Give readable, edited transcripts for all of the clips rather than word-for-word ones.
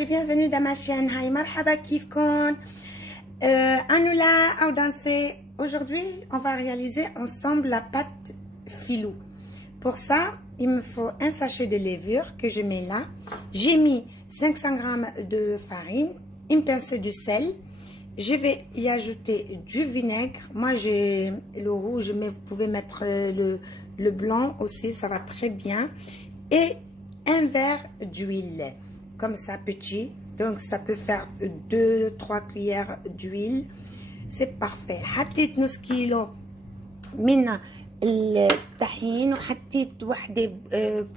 et bienvenue dans ma chaîne. Hi marhaba kifkon. Anula au danser. Aujourd'hui, on va réaliser ensemble la pâte filou. Pour ça, il me faut un sachet de levure que je mets là. J'ai mis 500 g de farine, une pincée de sel. Je vais y ajouter du vinaigre. Moi, j'ai le rouge, mais vous pouvez mettre le blanc aussi, ça va très bien. Et un verre d'huile, comme ça, petit. Donc, ça peut faire 2-3 cuillères d'huile. C'est parfait. حطيت نص كيلو من الطحين وحطيت واحدة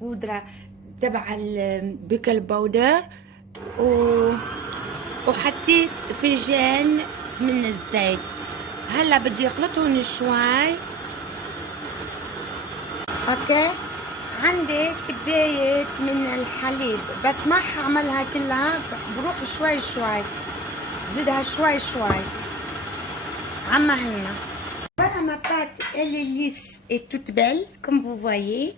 بودرة تبع البيكل باودر وحطيت فنجان من الزيت. هلا بدي اخلطهم شوي. اوكي، عندي كباية من الحليب، بس ما حعملها كلها، بروح شوي شوي، زيدها شوي شوي. عما هنا. Voilà, ma pâte, elle est lisse et toute belle, comme vous voyez.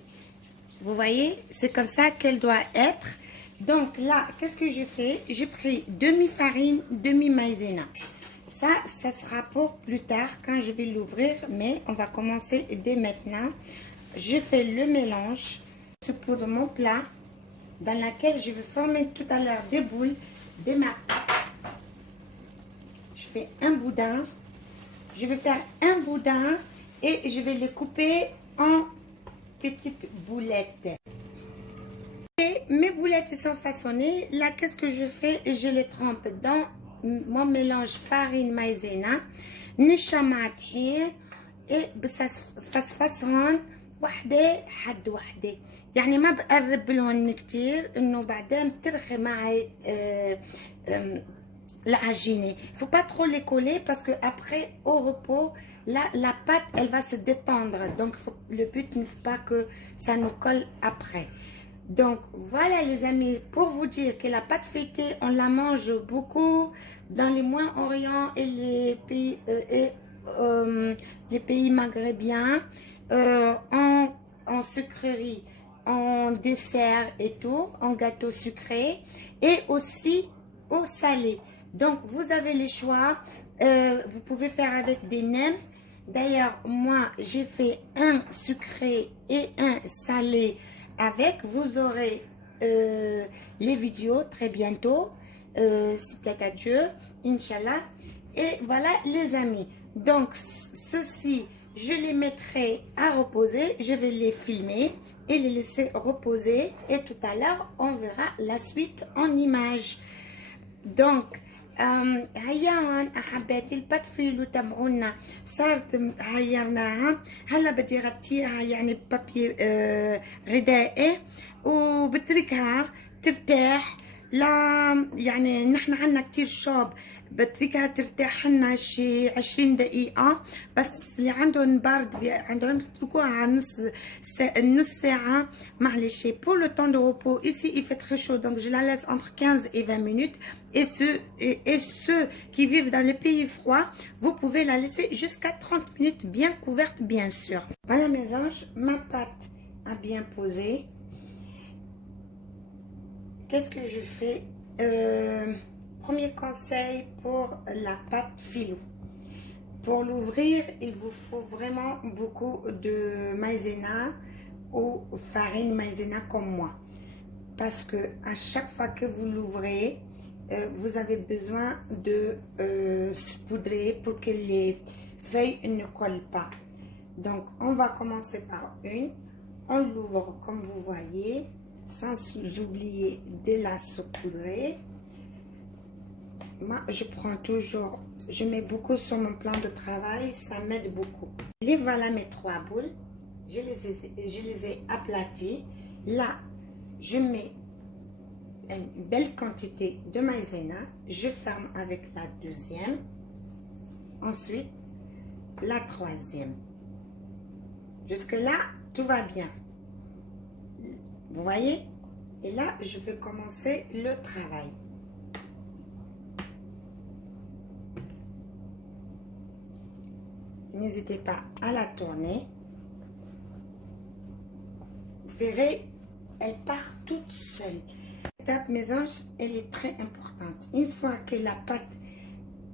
Vous voyez, c'est comme ça qu'elle doit être. Donc là, qu'est-ce que j'ai fait? J'ai pris demi-farine, demi-maïzena. Ça sera pour plus tard quand je vais l'ouvrir, mais on va commencer dès maintenant. Je fais le mélange pour mon plat dans lequel je vais former tout à l'heure des boules de ma pâte. Je fais un boudin. Je vais faire un boudin et je vais les couper en petites boulettes. Et mes boulettes sont façonnées. Là, qu'est-ce que je fais? Je les trempe dans mon mélange farine maïzena, نشا طحين بفصفصهم وحده حد وحده، يعني ما بقرب لهم كتير انه بعدين ترخي معي l'aginer. Il faut pas trop les coller parce que après au repos la pâte elle va se détendre, donc le but ne faut pas que ça nous colle après. Donc voilà les amis, pour vous dire que la pâte feuilletée on la mange beaucoup dans les Moyen-Orient et les pays maghrébiens, en sucrerie, en dessert et tout, en gâteau sucré et aussi au salé. Donc vous avez les choix. Vous pouvez faire avec des nems. D'ailleurs moi j'ai fait un sucré et un salé avec. Vous aurez les vidéos très bientôt, si plaît à Dieu, Inch'Allah. Et voilà les amis, donc ceci je les mettrai à reposer. Je vais les filmer et les laisser reposer et tout à l'heure on verra la suite en images. Donc هيا هون احباتي البات فيلو تبعونا صارت عيرناها. هلا بدي اغطيها يعني ببابي غذائي وبتركها ترتاح. لا يعني نحن عنا كتير شوب، بتركها ترتاح لنا شي 20 دقيقة بس. اللي عندهم برد عندهم بتركوها على نص ساعة معلش. Pour le temps de repos, ici il fait très chaud donc je la laisse entre 15 et 20 minutes. Et ceux qui vivent dans le pays froid, vous pouvez la laisser jusqu'à 30 minutes bien couverte bien sûr. Voilà mes anges, ma pâte a bien posé. Qu'est-ce que je fais? Premier conseil pour la pâte filou. Pour l'ouvrir, il vous faut vraiment beaucoup de maïzena ou farine maïzena comme moi. Parce que à chaque fois que vous l'ouvrez, vous avez besoin de saupoudrer pour que les feuilles ne collent pas. Donc, on va commencer par une. On l'ouvre comme vous voyez, sans oublier de la saupoudrer. Moi, je prends toujours, je mets beaucoup sur mon plan de travail, ça m'aide beaucoup. Et voilà mes 3 boules. Je les ai aplaties. Là, je mets une belle quantité de maïzena. Je ferme avec la deuxième. Ensuite, la troisième. Jusque là, tout va bien. Vous voyez? Et là, je vais commencer le travail. N'hésitez pas à la tourner. Vous verrez, elle part toute seule. L'étape mélange, elle est très importante. Une fois que la pâte,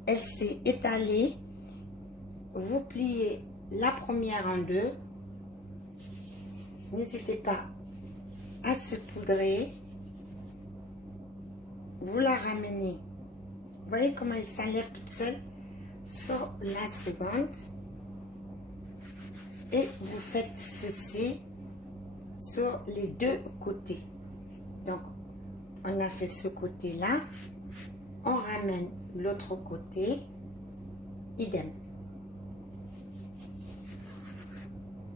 elle s'est étalée, vous pliez la première en deux. N'hésitez pas à se poudrer. Vous la ramenez. Vous voyez comment elle s'enlève toute seule sur la seconde. Et vous faites ceci sur les deux côtés. Donc, on a fait ce côté-là. On ramène l'autre côté. Idem.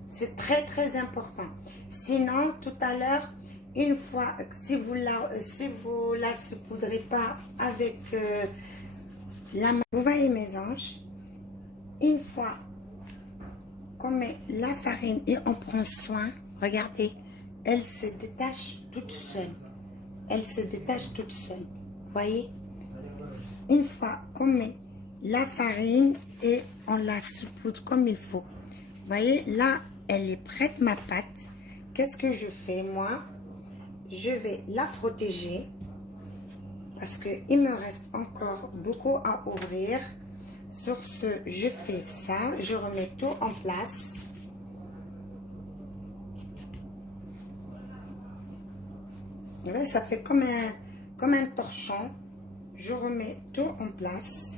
C'est très très important. Sinon, tout à l'heure, une fois, si vous la saupoudrez pas avec la main, vous voyez mes anges, une fois qu'on met la farine et on prend soin, regardez, elle se détache toute seule. Elle se détache toute seule. Voyez? Une fois qu'on met la farine et on la saupoudre comme il faut. Voyez, là, elle est prête, ma pâte. Qu'est-ce que je fais, moi? Je vais la protéger parce qu'il me reste encore beaucoup à ouvrir. Sur ce, je fais ça. Je remets tout en place. Là, ça fait comme un torchon. Je remets tout en place.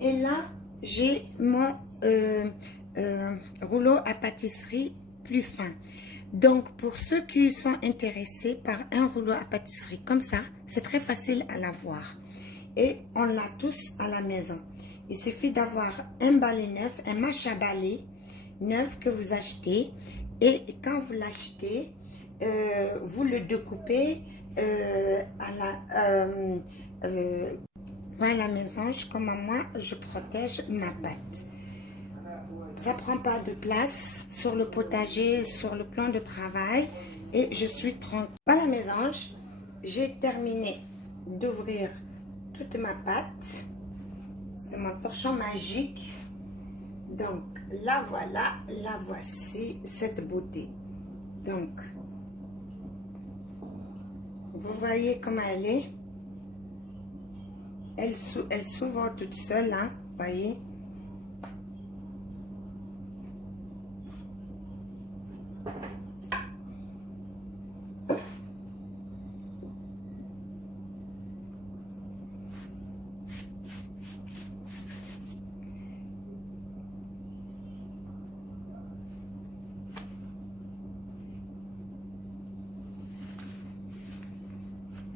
Et là, j'ai mon rouleau à pâtisserie plus fin. Donc, pour ceux qui sont intéressés par un rouleau à pâtisserie comme ça, c'est très facile à l'avoir. Et on l'a tous à la maison. Il suffit d'avoir un balai neuf, un mâche à balai neuf que vous achetez. Et quand vous l'achetez, vous le découpez voilà mes anges, comment moi je protège ma pâte. Ça prend pas de place sur le potager, sur le plan de travail et je suis tranquille. Voilà mes anges, j'ai terminé d'ouvrir toute ma pâte. C'est mon torchon magique. Donc la voilà, la voici, cette beauté. Donc, vous voyez comment elle est. Elle s'ouvre toute seule, hein, voyez.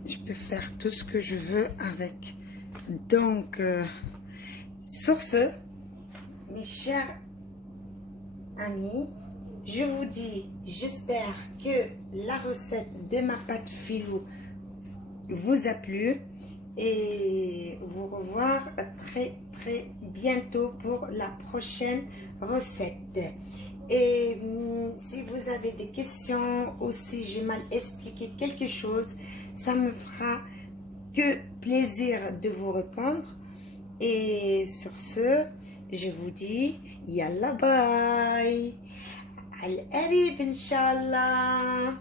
Je peux faire tout ce que je veux avec. Donc, sur ce, mes chers amis, je vous dis, j'espère que la recette de ma pâte filou vous a plu et vous revoir très très bientôt pour la prochaine recette. Et si vous avez des questions ou si j'ai mal expliqué quelque chose, ça me fera que plaisir de vous répondre. Et sur ce, je vous dis yalla bye. Al-Arib, Inch'Allah.